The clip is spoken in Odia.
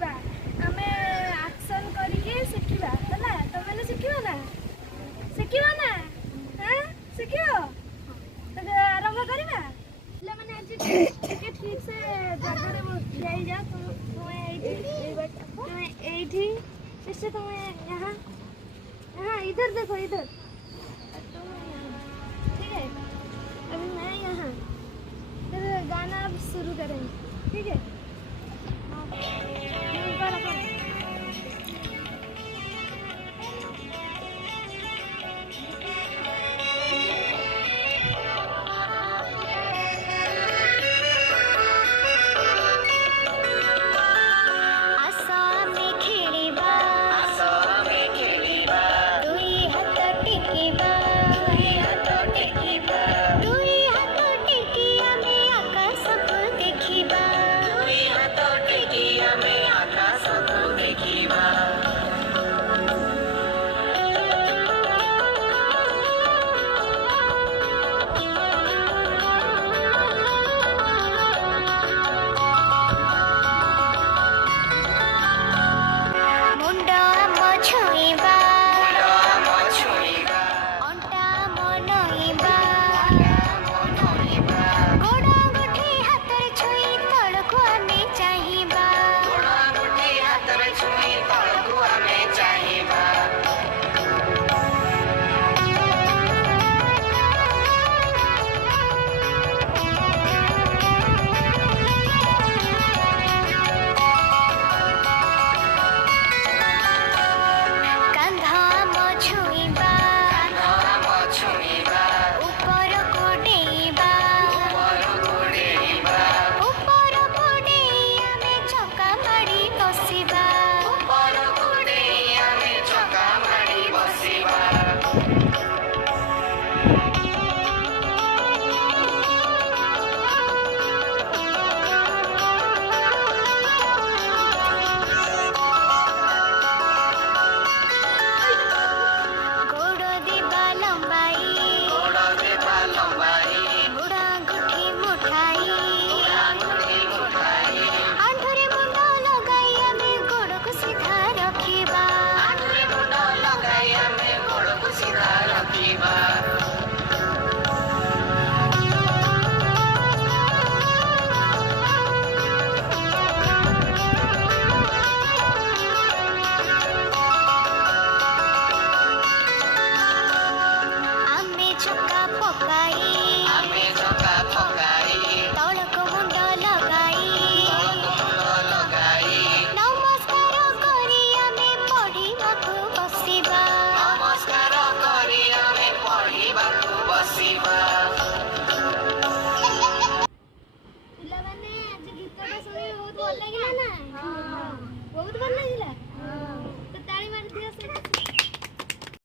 ଶିଖିବା ଆମେ ଆକ୍ସନ କରିକି ଶିଖିବା ହେଲା ତମେ ଶିଖିବ ନା ହଁ ଶିଖିବ ତେବେ ଆରମ୍ଭ କରିବା ପିଲାମାନେ ଆଜି ଟିକେ ଠିକ ସେ ଜାଗାରେ ଠିଆ ହେଇଯାଅ ତୁମେ ଏଇଠି निश्चय तुम्हें यहाँ यहाँ इधर देखो इधर तुम ठीक है अभी मैं यहाँ फिर गाना अब शुरू करेंगे ठीक है बहुत भल लगे तो ताली मार दिया।